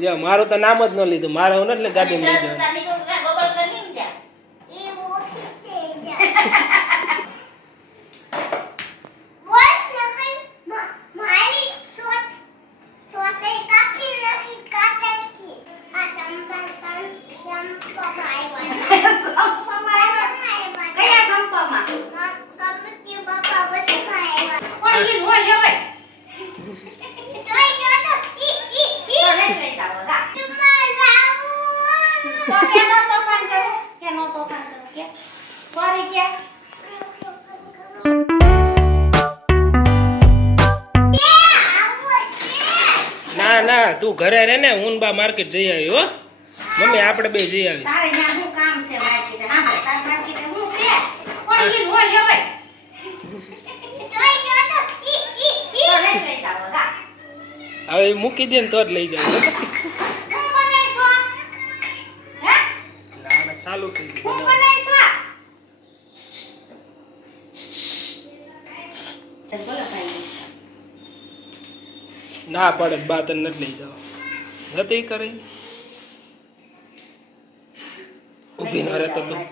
લ્યો મારું તો નામ જ ન લીધું, મારે હું એટલે ગાડી લઈ જાવ. ના ના તું ઘરે રહે ને, હું બા માર્કેટ જઈ આવી હો. મમ્મી આપણે બે જઈ આવી. તારે ત્યાં શું કામ છે માર્કેટ? હા ભાઈ તાર માર્કેટ હું છે પણ ઈ રોડ લેવાય તોય જો તો ઈ લઈ જાવ જા. હવે મૂકી દે ને તો જ લઈ જાવ. હું બનાઈશો હે? ના ચાલુ થઈ ગયું. હું બનાઈશો ચલ બોલો ભાઈ. ના પડે બા તને નથી લઈ જાવ. જતી કરી ઊભી ન રહેતો તું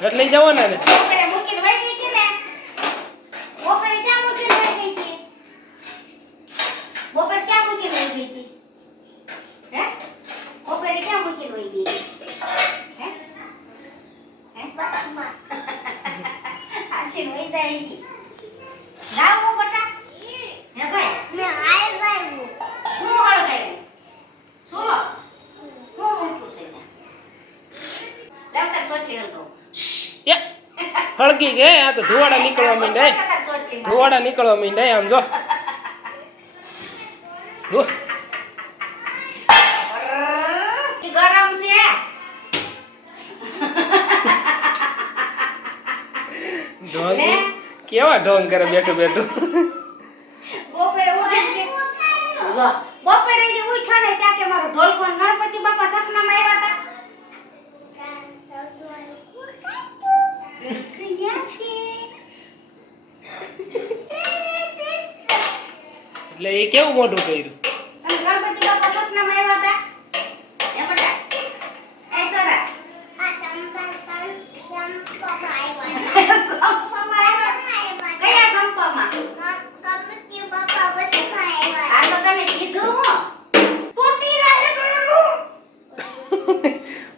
ઘર લઈ જવાના ને. બપોરે મૂકીને વઈ ગઈ હતી ને, બપોરે ક્યાં મૂકીને વઈ ગઈ હતી? બપોરે ક્યાં મૂકીને વઈ ગઈ હતી? હે બપોરે ક્યાં મૂકીને વઈ ગઈ હતી? હે હે આશીન વઈ જાય છે. જાવ હું બટા હે ભાઈ મે હાલ ગયું શું હાલ ગયું સોલો હું મૂક્યું છે લેવતા સોટલી હલતો હળકી ગે આ તો ધુવાડા નીકળવા માંડ્યા. ધુવાડા નીકળવા માંડ્યા આમ જો. ગરમ છે ઢોંગ કેવા ઢોંગ કરે બેઠું બેઠું. બપોરે ઉઠીને જો બપોરે જે ઉઠ્યો ને ત્યાં કે મારો ઢોલકો ગણપતિ બાપા સપનામાં આવ્યા હતા. એટલે એ કેવું મોઢું કર્યું. અને ગણપતિ બાપા સપનામાં આવ્યા હતા એ બટા એ સોરા આ સંપમાં આવ્યા કયા સંપમાં ગણપતિ બાપા બસમાં આવ્યા. આ તો તને કીધું હું તૂટી રહે ઢોલનું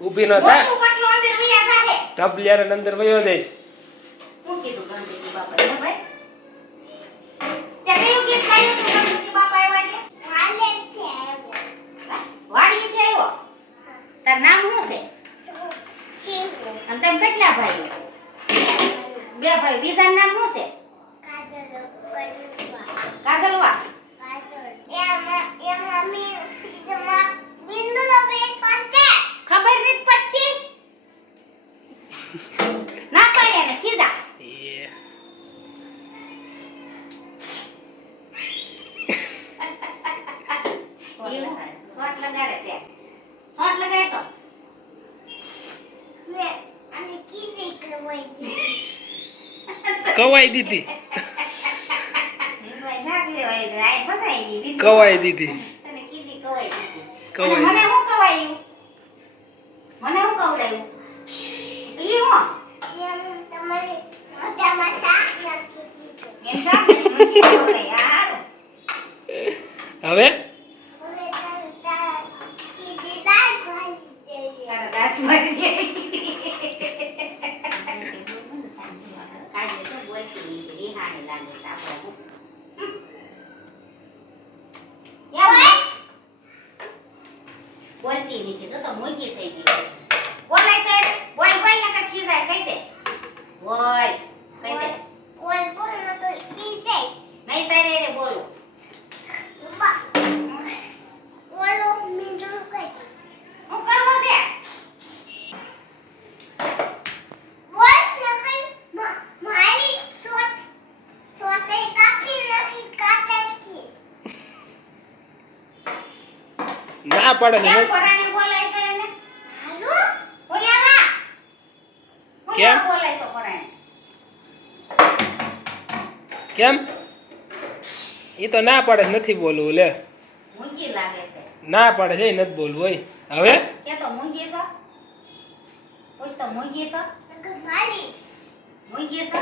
ઊભી ન થા. મોટું પટલું અંદર વિયા થાહે ઢબલિયાર અંદર વયો જઈશ. હું કીધું ગણપતિ બાપા હે ભાઈ તે કયું ગીત ગાયું તું ગણપતિ બાપા આવ્યા છે? વાડીથી આવ્યો. વાડીથી આવ્યો? તાર નામ શું છે? શિવ. અને તમે કેટલા ભાઈઓ? બે ભાઈ. બીજાનું નામ શું છે? કાજલવા. ખબર નથી પડતી ના પાડે ને ખીજા. શોટ લગાડે તે શોટ લગાડે તો મે અને કીધી કવાઈ દીધી. કવાઈ દીધી. તને કીધી કવાઈ દીધી. કવાઈ મને હું કવાયું? મને હું કવડાયું? ઈ હું તમારી મોઢામાં શાક નાખી દીધું. એમ શાક મૂકી દીધું ને યાર. હવે દાસ મારી દે. કાજે તો બોલતી નહીં રીહાને લાગે છે આપણે. બોલતી નથી જો તો મોંઘી થઈ ગઈ. બોલાય તો બોલ બોલ ને કઈ ખીજાય કહી દે. બોલ કહી દે. બોલ બોલ ન તો ખીજાય. નહીં તારે રે બોલો. બોલો મીઠું કઈ. હું કરવો છે? બોલ ને કઈ મારી સોટ સોટે કાપી રાખી કાટેથી. ના પડે ને. કેમ પરાણી બોલાય છે એને? હાલો બોલ્યા કેમ બોલાય છે પરાણી? કેમ? ઈ તો ના પડે નથી બોલવું લે. મૂંગી લાગે છે ના પાડે છે નથી બોલવું હોય હવે કે તો મૂંગી છો પૂછ તો મૂંગી છો મૂંગી છો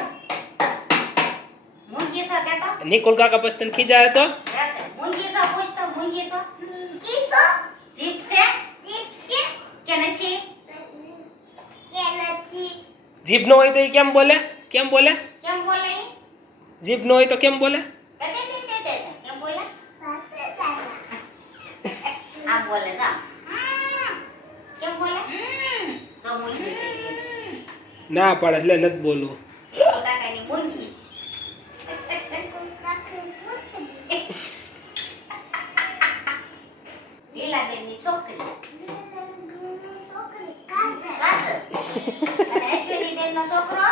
મૂંગી છો કે તો નિકોલ કાકા પછી તને ખીજાય તો મૂંગી છો પૂછ તો મૂંગી છો જીપ છે કે નથી જીભ નો હોય તો એ કેમ બોલે કેમ બોલે ઈ? જીભ નો હોય તો કેમ બોલે કેમ બોલે આમ બોલે જા કેમ બોલે જો મૂંગી થઈ ગઈ ના પાડે એટલે નથી બોલવું કાકાની મૂંગી લીલાબેનની છોકરી કાજલ અને અશ્વિનીબેનનો છોકરો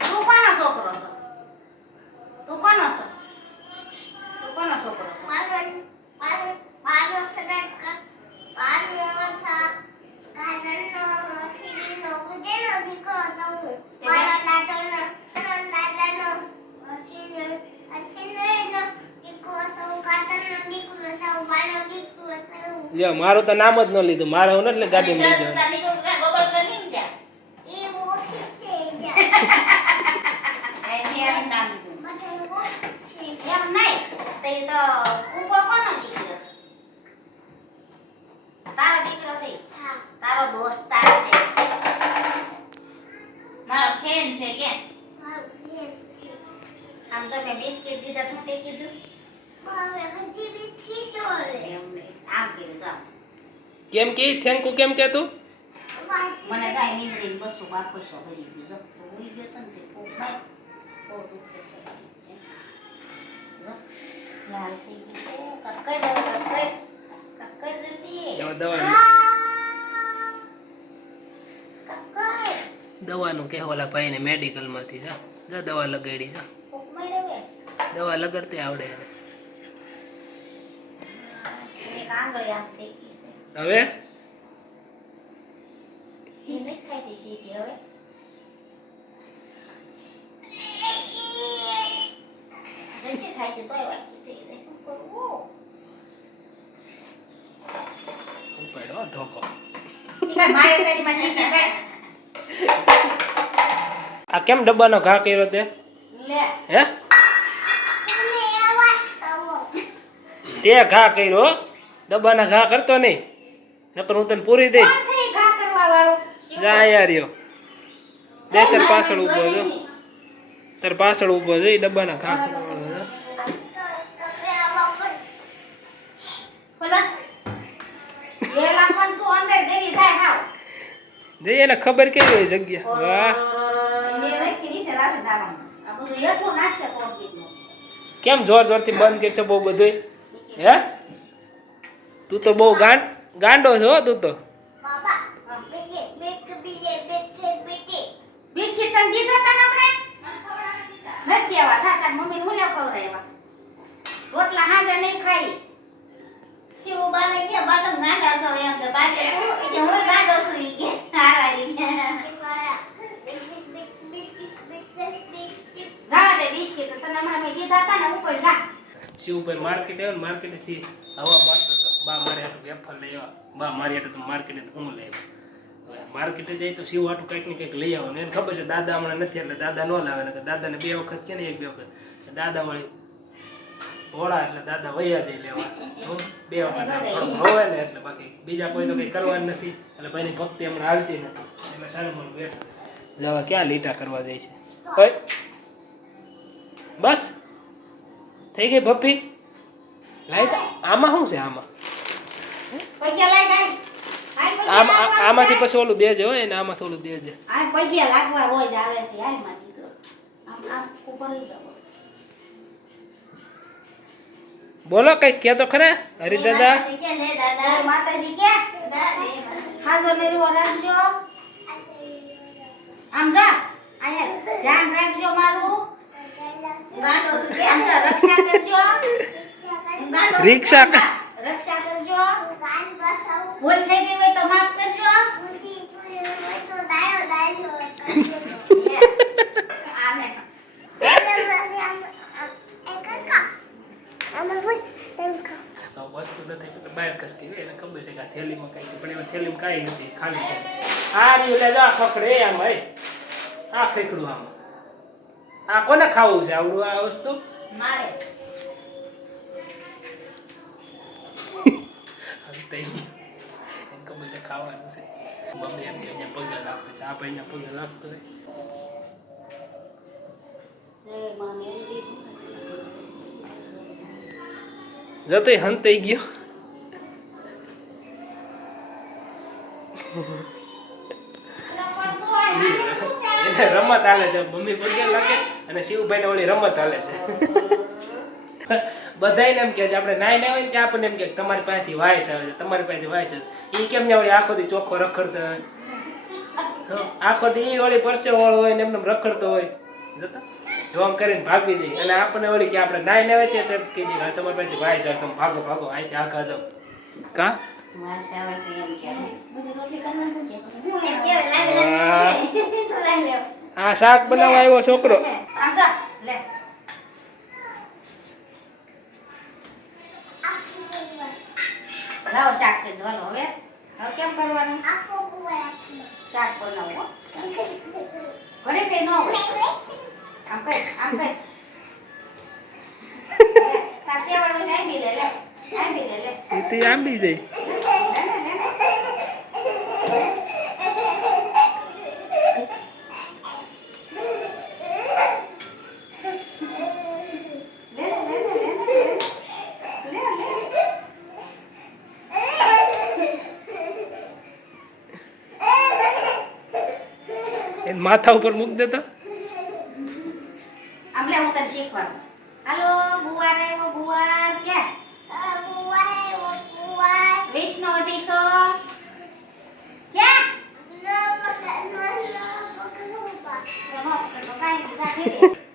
તું કોનો છોકરો છો તું કોનો છો તું કોનો છોકરો છો લ્યો મારું તો નામ જ ન લીધું મારે હું એટલે ગાડી લઈ જવાનું એમ નહીં તો એ તો કુંભો કોનો દીકરો તારો દીકરો છે તારો દોસ્તાર છે મારો ફ્રેન્ડ છે કે આમ જો મેં બિસ્કિટ દીધા તું તે કીધું એમ નહીં આમ કીધું જાઓ કેમ કે થેન્ક યુ કેમ કે તું મને જાય નીંદરીને બસું આખો સો ભરી ગયું જો તો ઉઈ ગયો તો ને તે પોક બાય બહુ દુખે છે જો લાલ થઈ ગયું છે કક્કર જલ્દી જાઓ દવા કક્કર દવાનું કે ઓલા ભાઈને મેડિકલ માંથી જા જા દવા લગાડી જા પોક માર્યો હવે દવા લગાડતે આવડે એને એક આંગળી આમ થઈ ગઈ છે હવે એ નથી થાય તે સીટી હવે નથી થાય તે તોય વાંચી થઈ જાય શું કરવું ઉપાડો ધોકો ઈ મારે પેટમાં સીટી થાય આ કેમ ડબ્બાનો ઘા કર્યો તે લે હે તે ઘા કર્યો હો. ડબ્બાના ઘા કરતો નહીં નકર હું તને પૂરી દઈશ કોણ છે ઈ ઘા કરવા વાળો જા યાર યો દે તાર પાછળ ઊભો છો તાર પાછળ ઊભો છે ઈ ડબ્બાના ઘા કરવા વાળો છે. ખોલા એલા પણ તું અંદર ગઈ જાય હાવ જે એને ખબર કેવી હોય જગ્યા વાહ આ બધું હેઠું નાખશે કોકીનું કેમ જોર જોરથી બંધ કરશે બહુ બધું હે તું તો બહુ ગાંડો છો હો તું તો બિસ્કિટ તને દીધા તને હમણે નથી દેવા સાચા મમ્મી હું લેવ ખવડાવ્યા રોટલા હાજર નહીં ખાઈ શિવબાને કે બાતમ ગાંડા છો એમ તો બાકે તું એ કે હું ગાંડો છું ઈ કે હારારી જા દે બિસ્કિટ તને હમણાં મેં દીધા હતા ને ઉપર જા શિવભાઈ માર્કેટ આવ્યો ને માર્કેટેથી હવા મારતો હતો બા મારે હાટું વેફર લઈ આવ્યા બા મારી હાટું તો માર્કેટે હું લઈ આવ્યો હવે માર્કેટે જાય તો શિવ હાટું કંઈક ને કંઈક લઈ આવવાનું એને ખબર છે દાદા હમણાં નથી એટલે દાદા ન લાવે ને દાદાને બે વખત કે ને એક બે વખત દાદા વળી ભોળા એટલે દાદા વૈયા જઈ લેવા બે વખત થોડુંક રોવે ને એટલે બાકી બીજા કોઈ તો કંઈ કરવાનું નથી એટલે ભાઈની ભક્તિ હમણાં હાલતી નથી એટલે સારું મને બેઠો જવા ક્યાં લીટા કરવા જાય છે ઓય બસ થઈ ગઈ ભપ્પી લાઈટ આમાં શું છે આમાં પૈયા લાગ આય આમાંથી પછી ઓલું દેજે હોય ને આમાંથી ઓલું દેજે આ પૈયા લાગવા રોજ આવે છે યાર માં દીકરો આમ ઉપર લઈ જાવ બોલો કઈક કે તો ખરા હરિદાદા કે લે દાદા માતાજી કે હાજો મેરું રાખજો આમ જા આયા ધ્યાન રાખજો મારું ગાંડો છું કે આમ જા રક્ષા કરજો ગાંડો રિક્ષા રક્ષા કરજો ભૂલ થઈ ગઈ હોય તો માફ કરજો આને બહાર ખસકી ગઈ એને ખબર છે કે આ થેલીમાં કાંઈ છે પણ એમાં થેલીમાં કાંઈ નથી ખાલી છે આ રહ્યું લે જા ખખડે આમ હે આ ખેકડું આમ આ કોને ખાવું છે આવડું આ વસ્તુ મારે હંતાઈ ગયું એને ખબર છે ખાવાનું છે મમ્મી એમ કે અહીંયા પગે લાગતું છે આ ભાઈ અહીંયા પગે લાગતું હોય જય માં મેરી જતો હંતાઈ ગયો એને રમત હાલે છે મમ્મી પગે લાગે અને શિવભાઈ ને ઓલી રમત હાલે છે બધાને એમ કે આપણે નાઈ ના હોય ને ત્યાં આપણને એમ કે તમારી પાસેથી વાયસ આવે છે તમારી પાસેથી વાયસ આવે એ કેમ ને વળી આખો દી ચોખ્ખો રખડતો હોય આખો દી ઈ વળી પરસે વાળો હોય ને એમને રખડતો હોય જતો જો આમ કરીને ભાગી જાય અને આપણને વળી કે આપણે નાઈ ના હોય ત્યાં કહી દઈએ તમારી પાસેથી વાયસ આવે તમે ભાગો ભાગો અહીંથી આખા જાઓ કા માર શાવા છે એમ કે બધી રોટલી કરવાનું છે હું એમ કે લાવી લે આ શાક બનાવવા આવ્યો છોકરો આમ જા લે લાવો શાક કરી દો હાલો હવે કેમ કરવાનું શાક બનાવો ઘરે કઈ ન હોય આમ કઈ તાતે વાળો આંબી લે તે આંબી જાય એને માથા ઉપર મૂક દેતો આમ લે હું તને શીખવાડું હાલો બુવાર આવ્યો બુવાર ક્યાં વિષ્ણુ ટીસો ક્યાં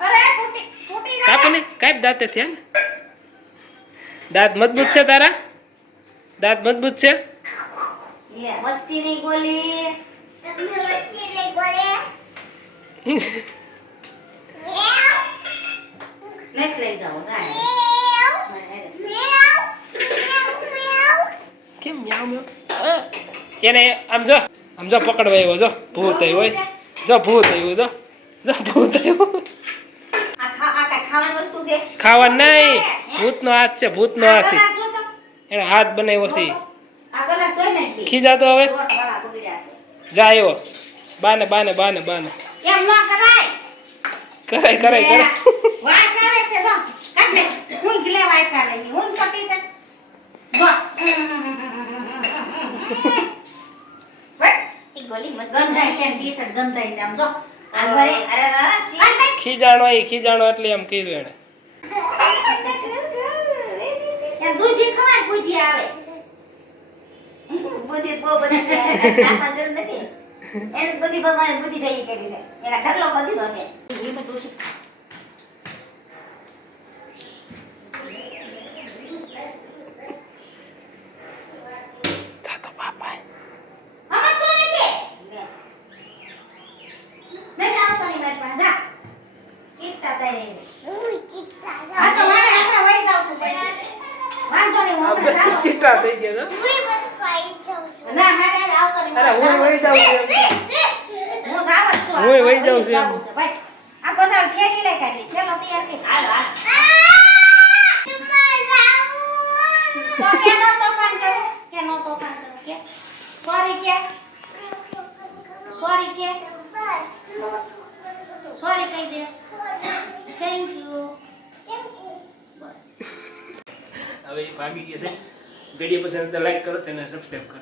અરે ફૂટી કાપ ને કાપ દાંતે થયા ને દાંત મજબૂત છે તારા દાંત મજબૂત છે મસ્તી નહીં બોલી નેક્સ્ટ લઈ જાઓ જાય કેમ મ્યાઉ મ્યાઉ એને આમ જો પકડવા આવ્યો જો ભૂત આવ્યો હોય જો ભૂત આવ્યું જો ભૂત આવ્યો આ કાઈ ખાવાની વસ્તુ છે ખાવા નહીં ભૂતનો હાથ છે ભૂતનો હાથ એને હાથ બનાવ્યો છે આગળ જોઈ નાખી ખીજાતો હવે રોટ વાળા બગડ્યા છે જા આવ્યો બાને એમ ન કરાય કરાય વાસ આવે છે જો કાઢ લે હું ગલે વાસ આવે ની હું કટી છે જો ઈ ગોલી મસ્ત ગંધાઈ છે ટી-શર્ટ ગંધાઈ છે આમ જો આ ઘરે અરે વાહ ખીજાણો એટલે એમ કીધું એને ત્યાં દૂધી ખવાય બુધી આવે બુદ્ધિ બહુ બધી છે નાખવાની જરૂર નથી એને બધી ભગવાને બુદ્ધિ ભેગી કરી છે એના ઢગલો બધી નો છે એ તો ડોસી જાતો બાપા હમત તો નથી નહીં આવતો ની મારી પાસે જા કીટા તારે હા તો મારે આપણે વઈ જાવ છું વાંધો નહીં હું આપણે જાવ કીટા થઈ ગયા ના મારે આવતો નહીં અરે હું વઈ જાઉં છું હું જાવ જ છું હું વઈ જાઉં છું એમ. ભાઈ આ બધા ઠેલી લઈ કાઢી ઠેલો તૈયાર કરી હાલ હાલ તો કે નો તોફાન કરો કે સોરી કે સોરી કહી દે થેન્ક યુ હવે એ ભાગી ગયા છે વિડીયો પસંદ લાઈક કરો તેને સબસ્ક્રાઇબ કરો